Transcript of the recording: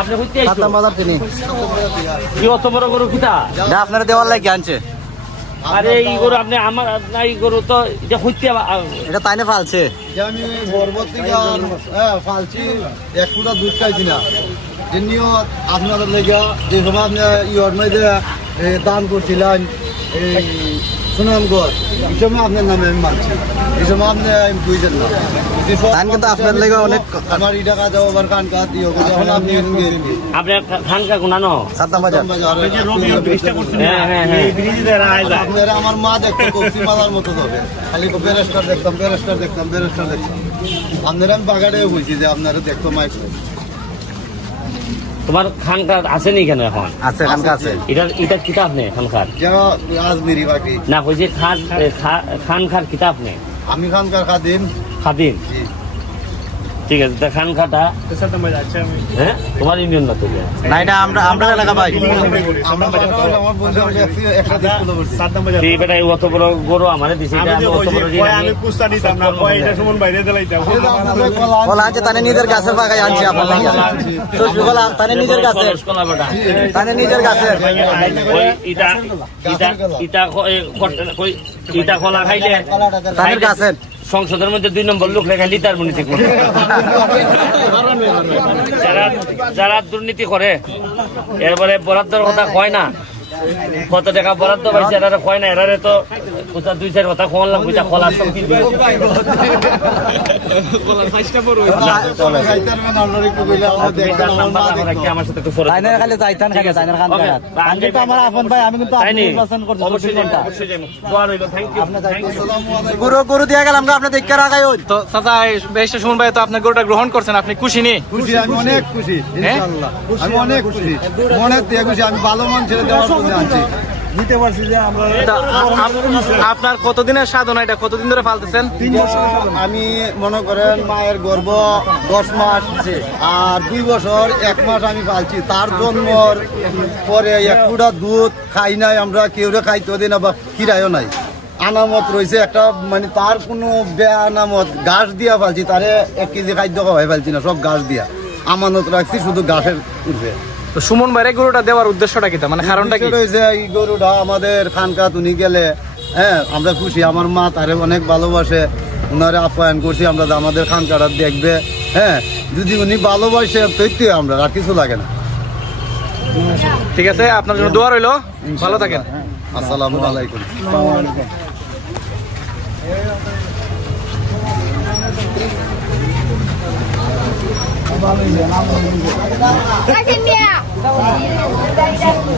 আপনি হইতে আইছো? সাতটাম বাজার তিনি কি অত বড় গরু কিতা না আপনারা দেওয়ার লাগে আনছে। আরে এই গরু আপনি আমার না এই গরু তো এটা হইতে এটা তাইনে ফালছে? যে আমি পরবর্তী গান হ্যাঁ ফালছি এক ফুটা দুধ খাইছি না। এমনিও আপনাদের লেগে যে সময় আপনি ইয়র মধ্যে দান করছিলেন এই সুনামগঞ্জ এই সময় আপনার নামে আমি মানছি। এই সময় আপনি আমি বুঝছেন না। এই সব কিন্তু আপনার লেগে অনেক আমার ইটা কাজ আবার কান কাজ আপনি সাতটাম বাজার। হ্যাঁ হ্যাঁ হ্যাঁ। আপনারা আমার মা দেখতো কফি মালার মতো হবে। খালি বেরেস্টার দেখতাম বেরেস্টার দেখতাম বেরেস্টার দেখতাম। আপনারা আমি বাগাড়ে বলছি যে আপনারা দেখতো মাইক। তোমার খানকা আছে নি কেন এখন? আছে খানকা আছে। এটা এটা কিতা আপনি খানকার? না কইছে খান খান খানকার কিতাব নে আমি খানকার খাদিম। খাদিম। ঠিক আছে তা খানকাটা হ্যাঁ? তোমার ইউনিয়ন না তো যে। না এটা আমরা আমরা এলাকা ভাই। অত বড় গরু আমারে দিছে এটা আমি অত বড় ঋণ আমি- সেটা আপনাদের কলা বলা আছে তানে নিজের গাছের বাগায় আনছে আপনার লাগে। তানে নিজের কলা বেটা। তানে নিজের গাছের। ওই ইটা ইটা ইটা কই ইটা কলা খাইলে? তানের গাছের। সংসদের মধ্যে দুই নম্বর লোক লেখা লিটার মনে করে যারা যারা দুর্নীতি করে, এরপরে বরাদ্দর কথা কয় না। কত টাকা বরাদ্দ পাইছে এরা কয় না এরারে তো কোথা দুই চার কথা কোয়ালাম কইটা কলার সব কি দিবে চলে যাইতে পারবেন, আপনারা একটু বললে আমরা দেখতাম, আমার মা নাম্বার দেখতো। আমার সাথে একটু ফোন তাইনের খালি আপন গরুটা গ্রহণ করছেন আপনি খুশি নি খুশি আমি অনেক খুশি আমি অনেক খুশি মনে দিয়ে খুশি আমি ভালো মন ছেড়ে দেওয়ার আপনার কতদিনের সাধনা এটা? কতদিন ধরে ফালতেছেন? আমি মনে করেন মায়ের গর্ভ দশ মাস আর দুই বছর এক মাস আমি পালছি তার জন্মর পরে এক ফুটা দুধ খাই নাই আমরা কেউ খাইতে দিই না বা কিরায়ও নাই। আনামত রয়েছে একটা মানে তার কোনো বেয়া আনামত ঘাস দিয়া ফালছি তারে এক কেজি খাদ্য খাওয়াই পালছি না সব ঘাস দিয়া। আমানত রাখছি শুধু ঘাসের উঠবে। তো সুমন ভাইয়ের গরুটা দেওয়ার উদ্দেশ্যটা কি মানে কারণটা কি? রয়েছে এই গরুটা আমাদের খানকা তুনি গেলে হ্যাঁ আমরা খুশি। আমার মা তারে অনেক ভালোবাসে। ওনারে আপ্যায়ন করছি আমরা যে আমাদের খানকাটা দেখবে হ্যাঁ। যদি উনি ভালোবাসে তৈরি আমরা আর কিছু লাগে না। ঠিক আছে আপনার জন্য দোয়া রইল। ভালো থাকেন। আসসালামু আলাইকুম। Tahu sendiri.